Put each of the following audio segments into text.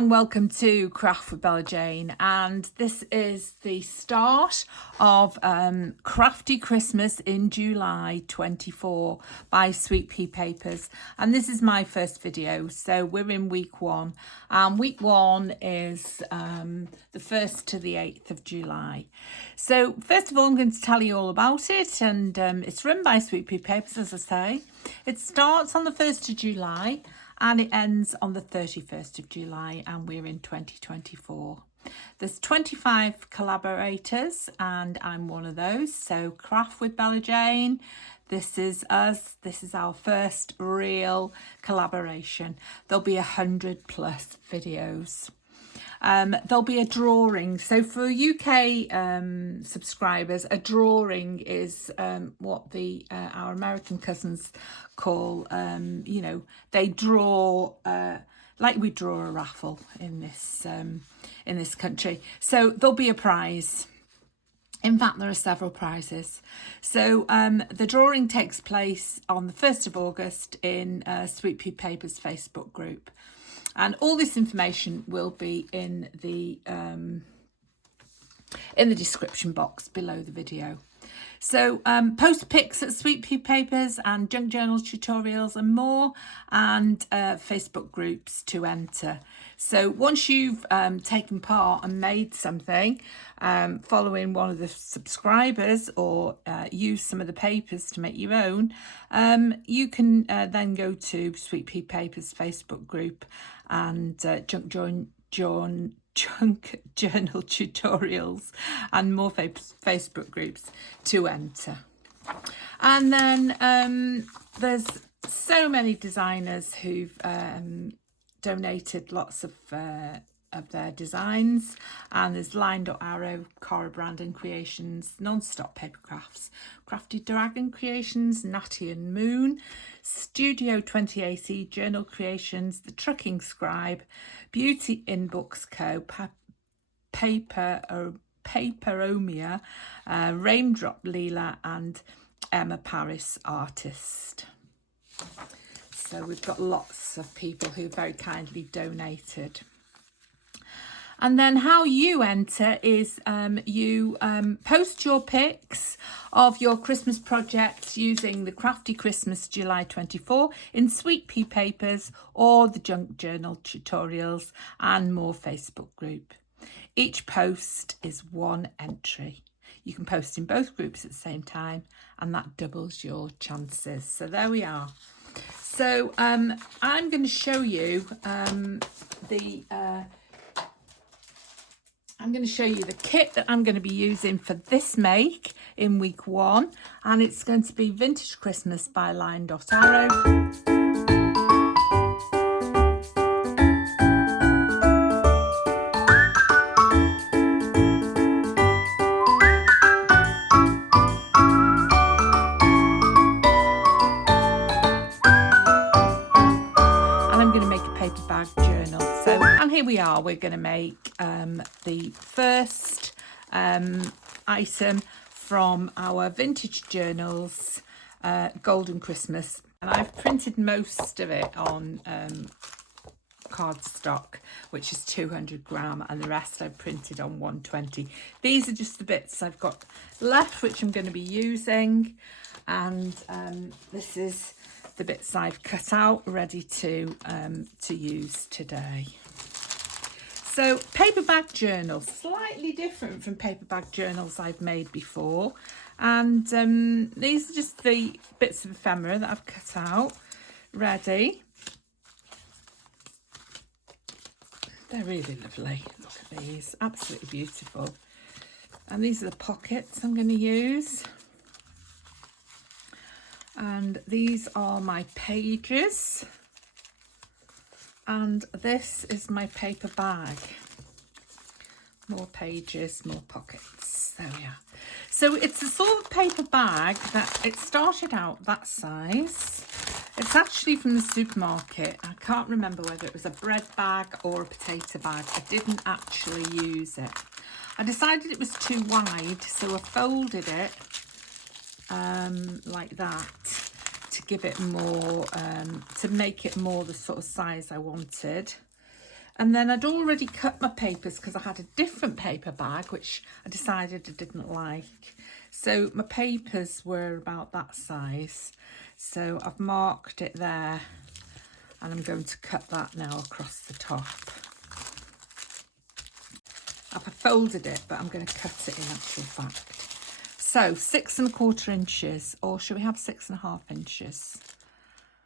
and welcome to Craft with Bella Jane, and this is the start of Crafty Christmas in July 24 by Sweet Pea Papers, and this is my first video, so we're in week one, and week one is the 1st to the 8th of July. So first of all, I'm going to tell you all about it, and it's run by Sweet Pea Papers, as I say. It starts on the 1st of July and it ends on the 31st of July, and we're in 2024. There's 25 collaborators and I'm one of those. So Craft with Bella Jane, this is us. This is our first real collaboration. There'll be 100 plus videos. There'll be a drawing. So for UK subscribers, a drawing is what our American cousins call, you know, they draw like we draw a raffle in this country. So there'll be a prize. In fact, there are several prizes. So the drawing takes place on the 1st of August in Sweet Pea Papers Facebook group. And all this information will be in the description box below the video. So post pics at Sweet Pea Papers and junk journal tutorials and more, and Facebook groups to enter. So once you've taken part and made something, following one of the subscribers, or use some of the papers to make your own, you can then go to Sweet Pea Papers Facebook group and junk journal tutorials and more Facebook groups to enter. And then there's so many designers who've donated lots of their designs, and there's Line.Arrow, Cara Brandon Creations, Non-Stop Paper Crafts, Crafty Dragon Creations, Natty and Moon, Studio 20AC Journal Creations, The Trucking Scribe, Beauty in Books Co, Paperomia, Raindrop Leela, and Emma Paris Artist. So we've got lots of people who very kindly donated. And then how you enter is you post your pics of your Christmas projects using the Crafty Christmas July 24 in Sweet Pea Papers or the Junk Journal Tutorials and more Facebook group. Each post is one entry. You can post in both groups at the same time, and that doubles your chances. So there we are. So I'm going to show you I'm going to show you the kit that I'm going to be using for this make in week one, and it's going to be Vintage Christmas by Line.Arrow. Here we are, we're going to make the first item from our Vintage Journals Golden Christmas, and I've printed most of it on cardstock, which is 200 gram, and the rest I've printed on 120. These are just the bits I've got left which I'm going to be using, and this is the bits I've cut out ready to use today. So paperback journals, slightly different from paperback journals I've made before, and these are just the bits of ephemera that I've cut out ready. They're really lovely. Look at these, absolutely beautiful. And these are the pockets I'm going to use. And these are my pages. And this is my paper bag. More pages, more pockets. There we are. So it's a sort of paper bag that it started out that size. It's actually from the supermarket. I can't remember whether it was a bread bag or a potato bag. I didn't actually use it. I decided it was too wide, so I folded it like that, to give it more, to make it more the sort of size I wanted. And then I'd already cut my papers because I had a different paper bag, which I decided I didn't like. So my papers were about that size. So I've marked it there and I'm going to cut that now across the top. I've folded it, but I'm going to cut it in actual fact. So 6 1/4 inches, or should we have 6 1/2 inches?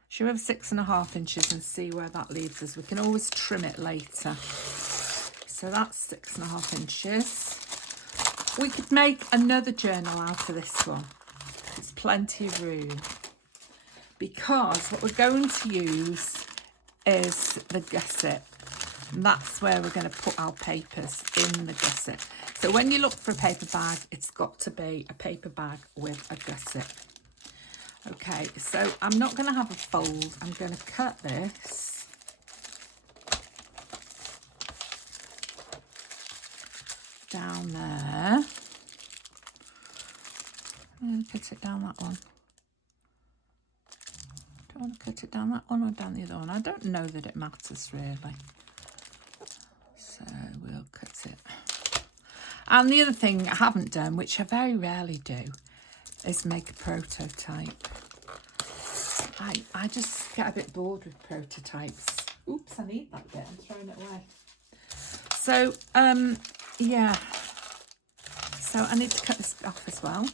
Should we have 6 1/2 inches and see where that leaves us? We can always trim it later. So that's 6 1/2 inches. We could make another journal out of this one. There's plenty of room. Because what we're going to use is the gusset. And that's where we're going to put our papers, in the gusset. So when you look for a paper bag, it's got to be a paper bag with a gusset. Okay, so I'm not going to have a fold. I'm going to cut this. Down there. I'm going to cut it down that one. Do I want to cut it down that one or down the other one? I don't know that it matters really. So we'll cut it. And the other thing I haven't done, which I very rarely do, is make a prototype. I just get a bit bored with prototypes. Oops, I need that bit. I'm throwing it away. So, yeah. So I need to cut this off as well.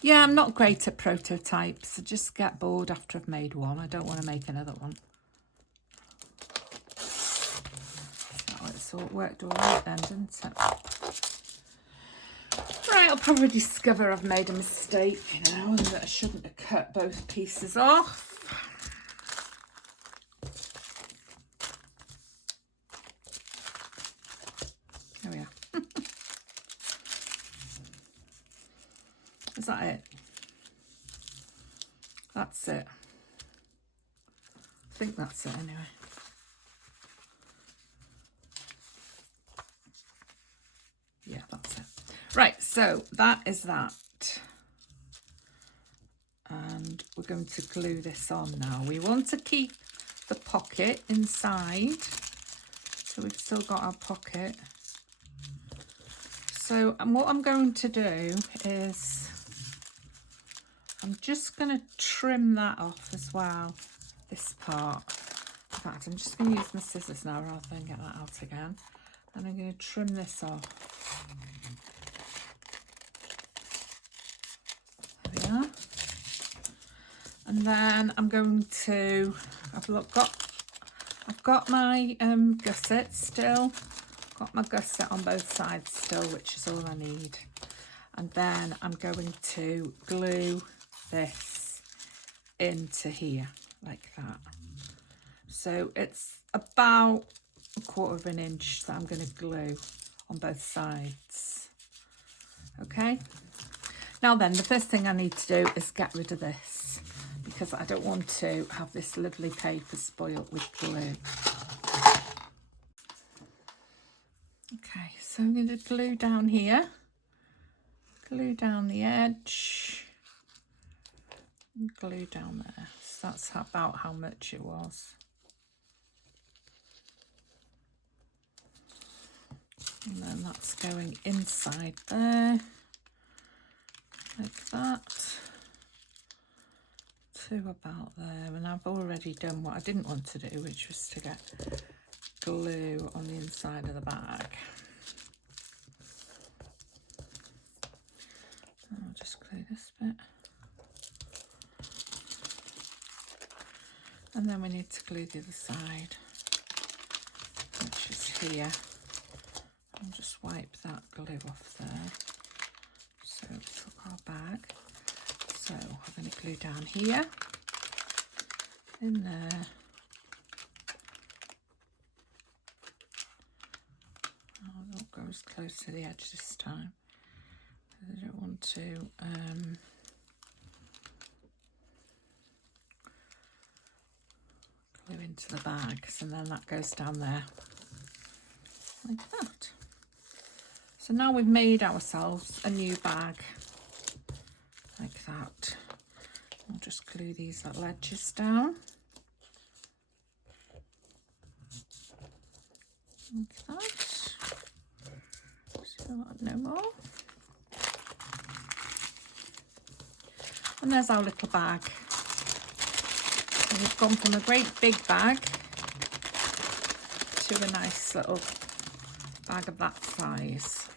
Yeah, I'm not great at prototypes. I just get bored after I've made one. I don't want to make another one. So it's all worked all right then, didn't it? Right, I'll probably discover I've made a mistake, you know, and that I shouldn't have cut both pieces off. There we are. Is that it? That's it. I think that's it anyway. Yeah, that's it. Right, so that is that. And we're going to glue this on now. We want to keep the pocket inside. So we've still got our pocket. So, and what I'm going to do is I'm just going to trim that off as well, this part. In fact, I'm just going to use my scissors now rather than get that out again. And I'm going to trim this off. There we are. And then I'm going to, I've got my gusset still. Got my gusset on both sides still, which is all I need. And then I'm going to glue this into here like that. So it's about 1/4 inch that I'm going to glue on both sides. Okay. Now then, the first thing I need to do is get rid of this because I don't want to have this lovely paper spoiled with glue. Okay, so I'm going to glue down here, glue down the edge, and glue down there. So that's about how much it was. And then that's going inside there, like that, to about there. And I've already done what I didn't want to do, which was to get glue on the inside of the bag. I'll just glue this bit. And then we need to glue the other side, which is here. I'll just wipe that glue off there. So we took our bag. So I'm going to glue down here, in there. Oh, don't go as close to the edge this time. I don't want to glue into the bags, and then that goes down there like that. So now we've made ourselves a new bag like that. I'll just glue these little edges down. like that. So no more. And there's our little bag. So we've gone from a great big bag to a nice little bag of that size.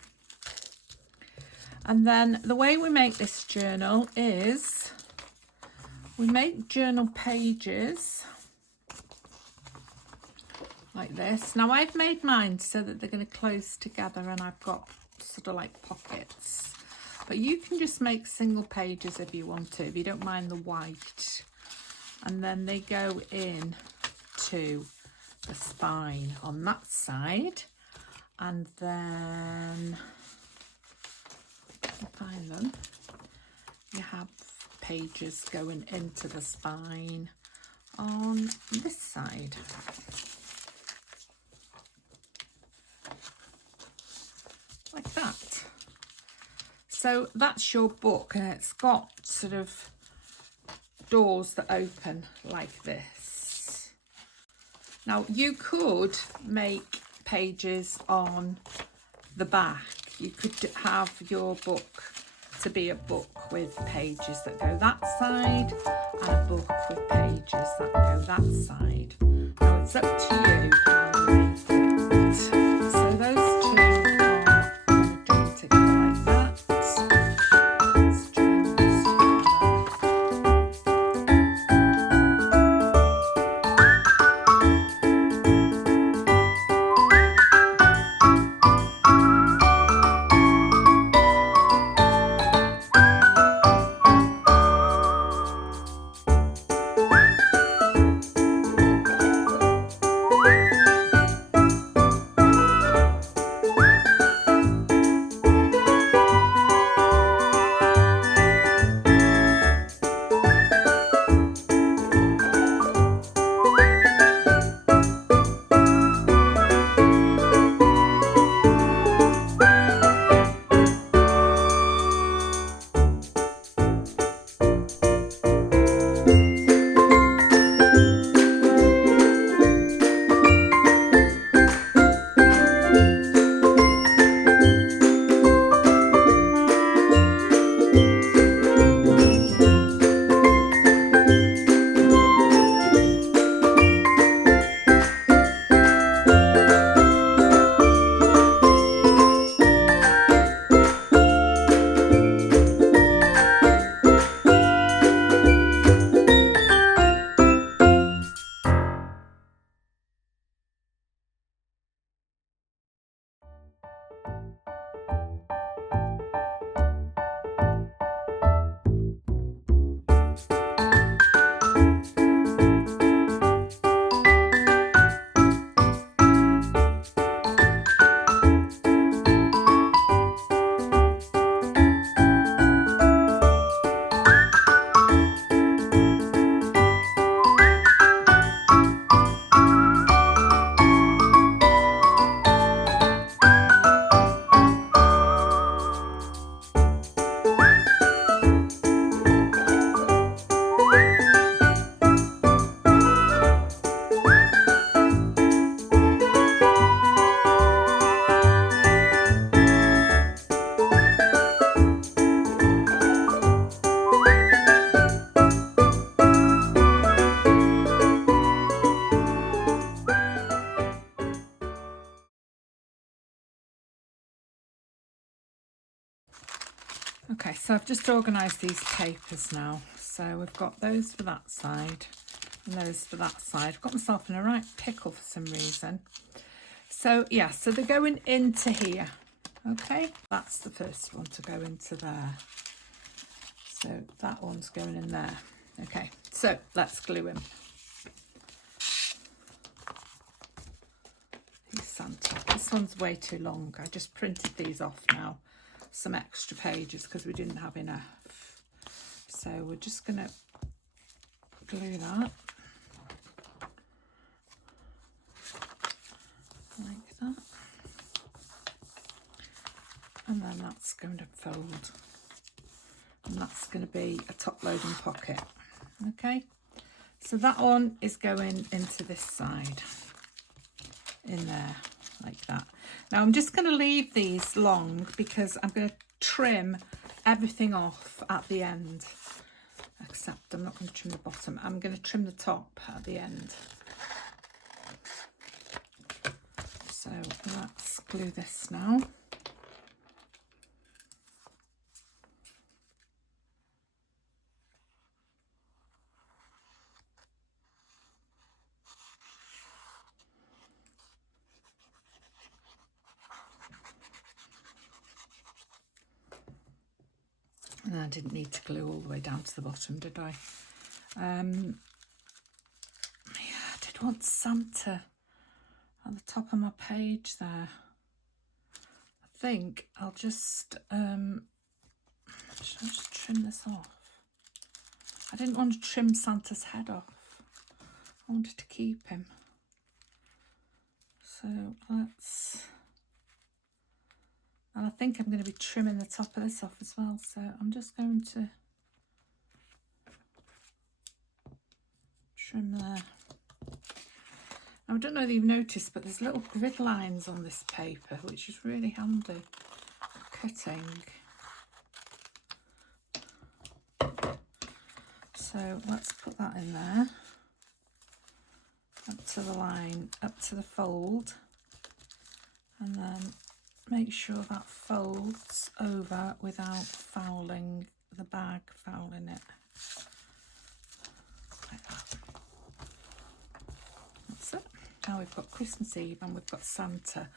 And then the way we make this journal is we make journal pages like this. Now I've made mine so that they're going to close together and I've got sort of like pockets. But you can just make single pages if you want to, if you don't mind the white. And then they go in to the spine on that side. And then, if you find them, you have pages going into the spine on this side. Like that. So that's your book, and it's got sort of doors that open like this. Now you could make pages on the back. You could have your book to be a book with pages that go that side and a book with pages that go that side. Now it's up to you how you make it. So those two are going to join together like that. Let's join those together. Okay, so I've just organised these papers now. So we've got those for that side and those for that side. I've got myself in a right pickle for some reason. So yeah, so they're going into here. Okay, that's the first one to go into there. So that one's going in there. Okay, so let's glue him. He's Santa. This one's way too long. I just printed these off now. Some extra pages because we didn't have enough. So we're just going to glue that. Like that. And then that's going to fold. And that's going to be a top loading pocket. Okay. So that one is going into this side. In there. like that. Now I'm just going to leave these long because I'm going to trim everything off at the end, except I'm not going to trim the bottom. I'm going to trim the top at the end. So let's glue this now. And I didn't need to glue all the way down to the bottom, did I? Yeah, I did want Santa at the top of my page there. I think I'll just, should I just trim this off? I didn't want to trim Santa's head off. I wanted to keep him. So let's... And I think I'm going to be trimming the top of this off as well. So I'm just going to trim there. Now, I don't know if you've noticed, but there's little grid lines on this paper, which is really handy for cutting. So let's put that in there. Up to the line, up to the fold. And then make sure that folds over without fouling the bag, fouling it. Like that. That's it. Now we've got Christmas Eve and we've got Santa,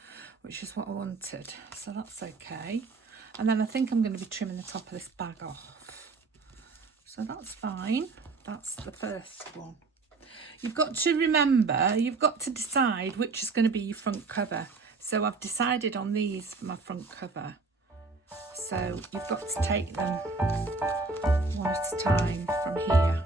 which is what I wanted. So that's okay. And then I think I'm going to be trimming the top of this bag off. So that's fine. That's the first one. You've got to remember, you've got to decide which is going to be your front cover. So I've decided on these for my front cover. So you've got to take them one at a time from here.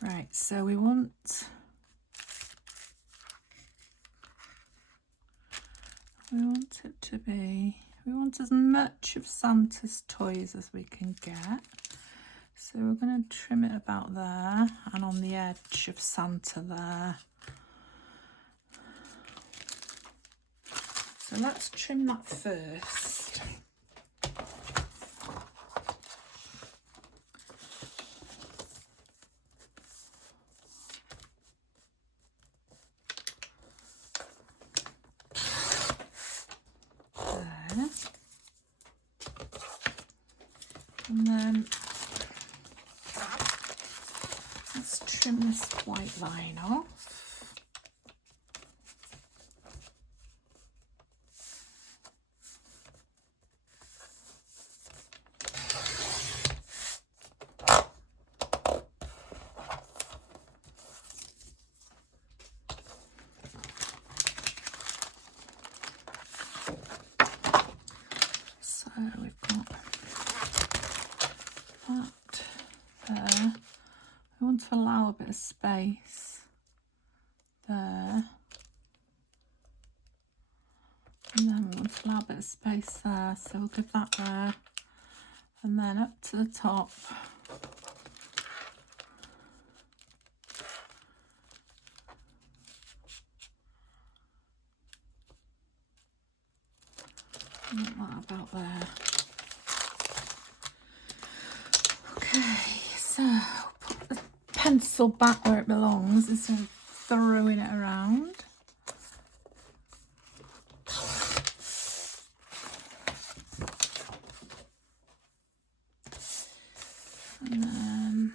Right, so we want it to be, we want as much of Santa's toys as we can get. So we're going to trim it about there and on the edge of Santa there. So let's trim that first. there. And then let's trim this white line off. So we've got that there. We want to allow a bit of space there. And then we want to allow a bit of space there. So we'll give that there. And then up to the top. That about there. Okay, so put the pencil back where it belongs instead of throwing it around. And then,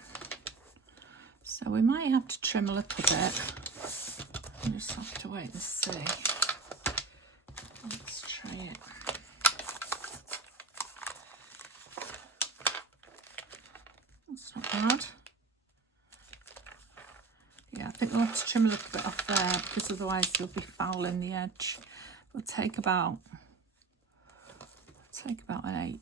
so we might have to trim a little bit. We'll just have to wait and see. Let's try it. That's not bad. Yeah, I think we'll have to trim a little bit off there because otherwise you'll be fouling the edge. We'll take about an 1/8.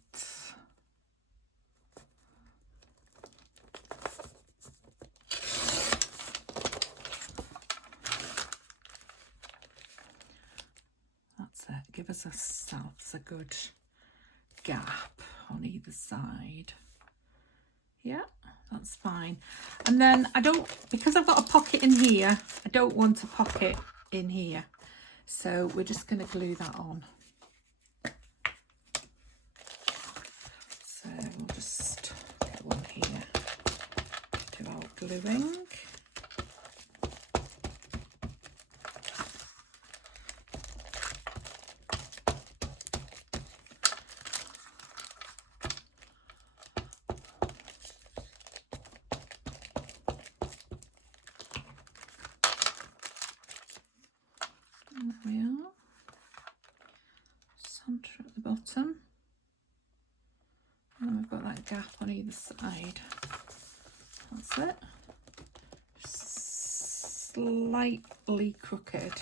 That's it. Give us ourselves a good gap on either side. Yeah, that's fine. And then because I've got a pocket in here, I don't want a pocket in here. So we're just going to glue that on. So we'll just get one here, do our gluing. There we are. Centre at the bottom. And then we've got that gap on either side. That's it. Just slightly crooked.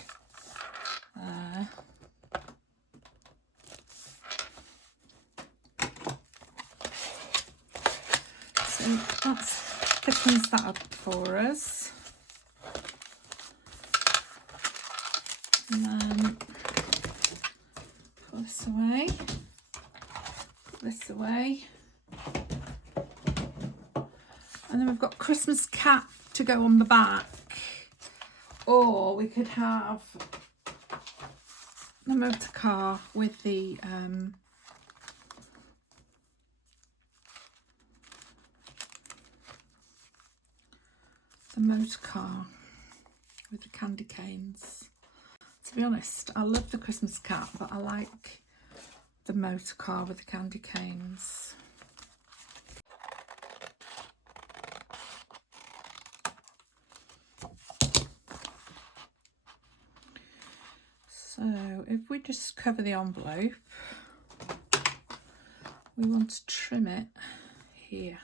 There. So that thickens that up for us. And then put this away, put this away. And then we've got Christmas cap to go on the back. Or we could have the motor car with the motor car with the candy canes. To be honest, I love the Christmas cap, but I like the motor car with the candy canes. So if we just cover the envelope, we want to trim it here.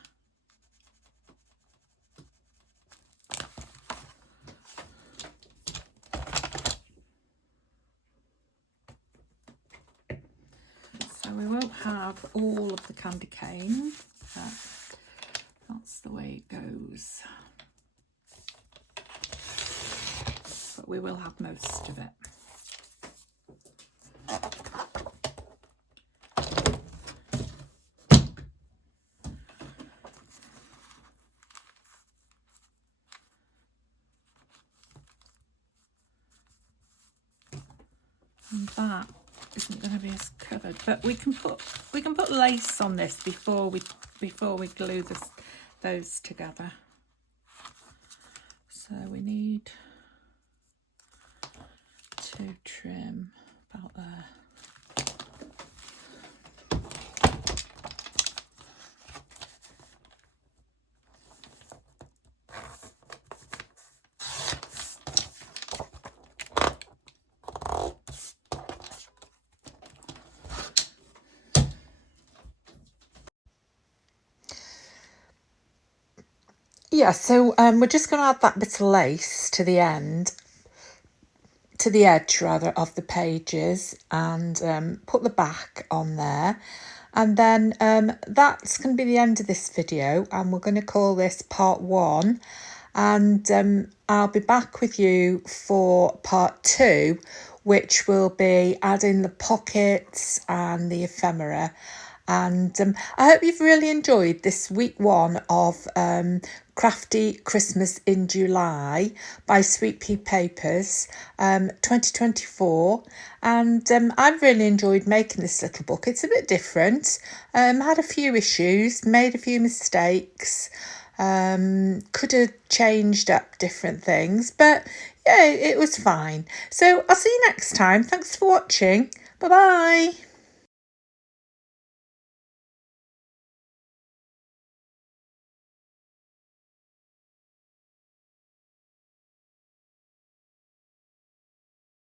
We won't have all of the candy cane, but that's the way it goes. But we will have most of it. And that isn't going to be as covered, but we can put lace on this before we glue those together. So we need to trim about there. Yeah, so we're just going to add that bit of lace to the edge rather, of the pages, and put the back on there. And then that's going to be the end of this video, and we're going to call this part 1. And I'll be back with you for part 2, which will be adding the pockets and the ephemera. And I hope you've really enjoyed this week 1 of Crafty Christmas in July by Sweet Pea Papers 2024. And I've really enjoyed making this little book. It's a bit different. Had a few issues, made a few mistakes. Could have changed up different things, but yeah, it was fine. So I'll see you next time. Thanks for watching. Bye bye.